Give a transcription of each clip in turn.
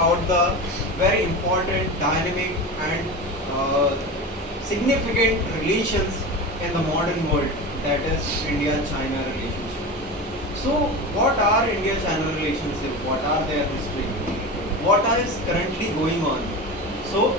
about the very important, dynamic and significant relations in the modern world, that is India-China relationship. So what are India-China relationship? What are their history? What is currently going on? So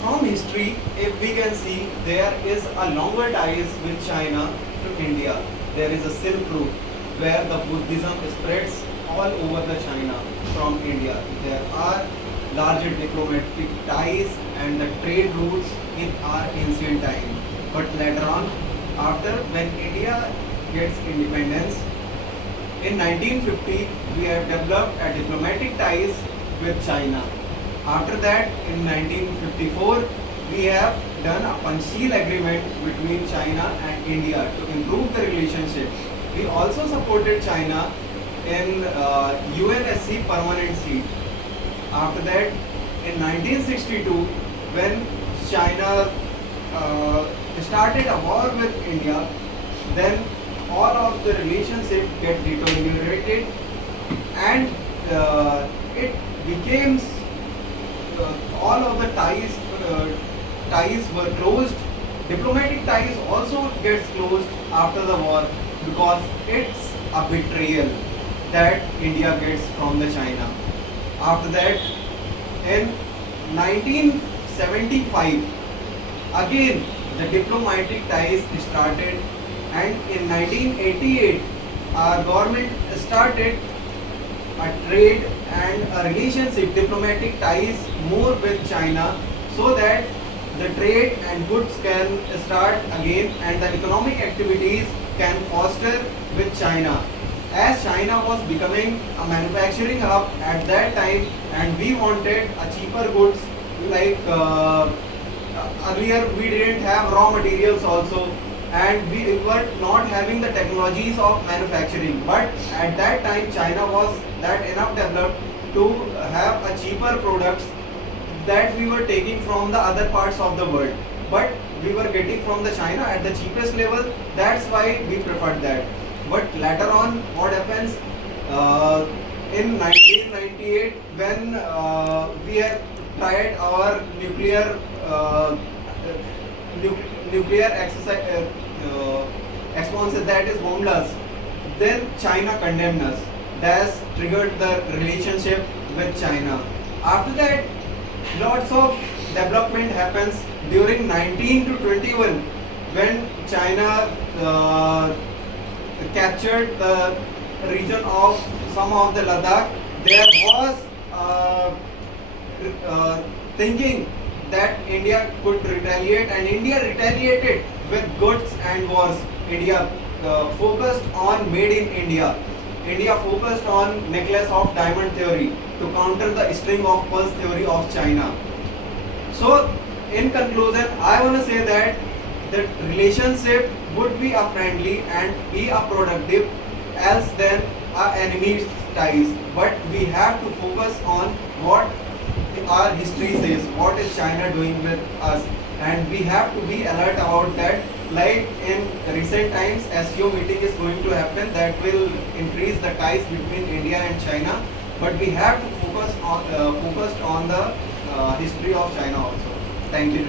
from history, if we can see, there is a longer ties with China to India. There is a Silk Route where the Buddhism spreads all over the China from India. There are larger diplomatic ties and the trade routes in our ancient time. But later on, after when India gets independence, in 1950 we have developed a diplomatic ties with China. After that, in 1954, we have done a Panchsheel agreement between China and India to improve the relationship. We also supported China in UNSC permanent seat. After that, in 1962, when China started a war with India, then all of the relationship get deteriorated and it becomes all of the ties were closed. Diplomatic ties also gets closed after the war because it's a betrayal that India gets from the China. After that, in 1975, again the diplomatic ties started, and in 1988 our government started a trade and a relationship, diplomatic ties more with China, so that the trade and goods can start again and the economic activities can foster with China. As China was becoming a manufacturing hub at that time and we wanted a cheaper goods, like earlier we didn't have raw materials also, and we were not having the technologies of manufacturing, but at that time China was that enough developed to have a cheaper products that we were taking from the other parts of the world, but we were getting from the China at the cheapest level. That's why we preferred that. But later on, what happens, in 1998 when we have tried our nuclear exercise expansion, that is bombed us, then China condemned us. That's triggered the relationship with China. After that, lots of development happens during 19 to 21 when China captured the region of some of the Ladakh. There was thinking that India could retaliate, and India retaliated with goods and wars. India focused on made in India. India focused on necklace of diamond theory to counter the string of pearls theory of China. So in conclusion, I want to say that the relationship would be a friendly and be a productive, else than our enemies ties. But we have to focus on what our history says, what is China doing with us, and we have to be alert about that. Like in recent times, SEO meeting is going to happen that will increase the ties between India and China, but we have to focus on the history of China also. Thank you.